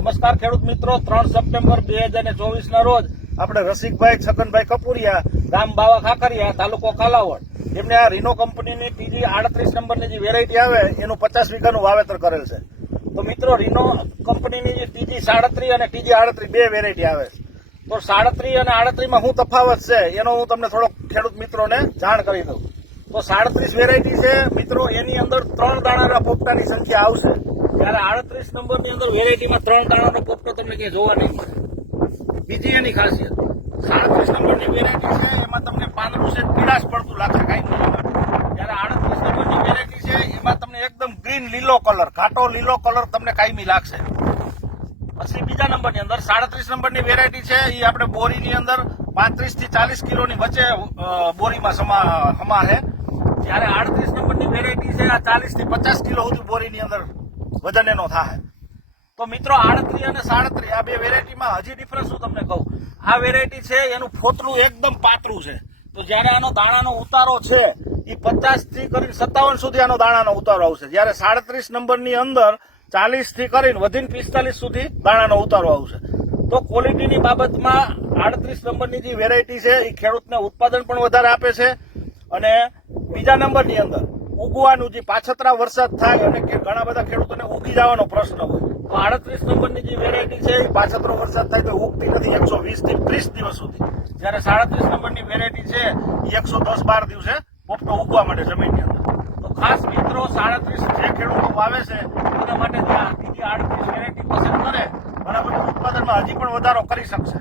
નમસ્કાર ખેડૂત મિત્રો, ત્રણ સપ્ટેમ્બર બે હજાર ને ચોવીસ ના રોજ આપણે રસિકભાઈ, છગનભાઈ કપુરિયા, ગામ બાવા ખાખરિયા, તાલુકો કાલાવડ એમને આ રીનો કંપનીની ટીજી આડત્રીસ નંબરની જે વેરાયટી આવે, એનું પચાસ વીઘાનું વાવેતર કરેલ છે. તો મિત્રો, રીનો કંપનીની જે ટીજી સાડત્રીસ અને ટીજી આડત્રીસ બે વેરાયટી આવે છે. તો સાડત્રીસ અને આડત્રીસમાં શું તફાવત છે, એનો હું તમને થોડોક ખેડૂત મિત્રોને જાણ કરી દઉં. તો સાડત્રીસ વેરાયટી છે, મિત્રો, એની અંદર ત્રણ દાણાના પોપટાની સંખ્યા આવશે. ત્યારે આડત્રીસ નંબરની અંદર વેરાયટીમાં ત્રણ દાણાનો પોપટો તમને ક્યાંય જોવા નહીં મળે. બીજી એની ખાસિયત. સાડત્રીસ નંબરની વેરાયટી છે, એમાં તમને પાંદડું છે, પીળાશ પડતું લાગશે કાંઈ નહીં. જ્યારે આડત્રીસ નંબરની વેરાયટી છે, એમાં તમને એકદમ ગ્રીન લીલો કલર, ઘાટો લીલો કલર તમને કાયમી લાગશે. પછી બીજા નંબરની અંદર સાડત્રીસ નંબરની વેરાયટી છે એ આપણે બોરીની અંદર પાંત્રીસથી ચાલીસ કિલોની વચ્ચે બોરીમાં સમા સમા છે જ્યારે આડત્રીસ નંબરની વેરાયટી છે, આ ચાલીસથી પચાસ કિલો સુધી બોરીની અંદર વજન એનો થાય તો મિત્રો, આડત્રી અને સાડત્રી, આ બે વેરાયટીમાં હજી ડિફરન્સ હું તમને કહું. આ વેરાયટી છે, એનું ફોતરું એકદમ પાતળું છે. તો જ્યારે આનો દાણાનો ઉતારો છે એ પચાસથી કરીને સત્તાવન સુધી આનો દાણાનો ઉતારો આવશે. જ્યારે સાડત્રીસ નંબરની અંદર ચાલીસથી કરીને વધીને પિસ્તાલીસ સુધી દાણાનો ઉતારો આવશે. તો ક્વોલિટીની બાબતમાં આડત્રીસ નંબરની જે વેરાયટી છે એ ખેડૂતને ઉત્પાદન પણ વધારે આપે છે. અને બીજા નંબરની અંદર ઉગવાનું જે પાછતરા વરસાદ થાય અને ઘણા બધા ખેડૂતોને ઉગી જવાનો પ્રશ્ન હોય. તો આડત્રીસ નંબરની જે વેરાયટી છે એ પાછતરો વરસાદ થાય તો ઉગતી નથી એકસો વીસથી ત્રીસ દિવસ સુધી. જ્યારે સાડત્રીસ નંબરની વેરાયટી છે એ એકસો દસ બાર દિવસે પોપટો ઉગવા માટે જમીનની અંદર. તો ખાસ મિત્રો સાડત્રીસ જે ખેડૂતો વાવે છે, એના માટે જે બીજી આડત્રીસ વેરાયટી પસંદ કરે બરાબર ઉત્પાદનમાં હજી પણ વધારો કરી શકશે.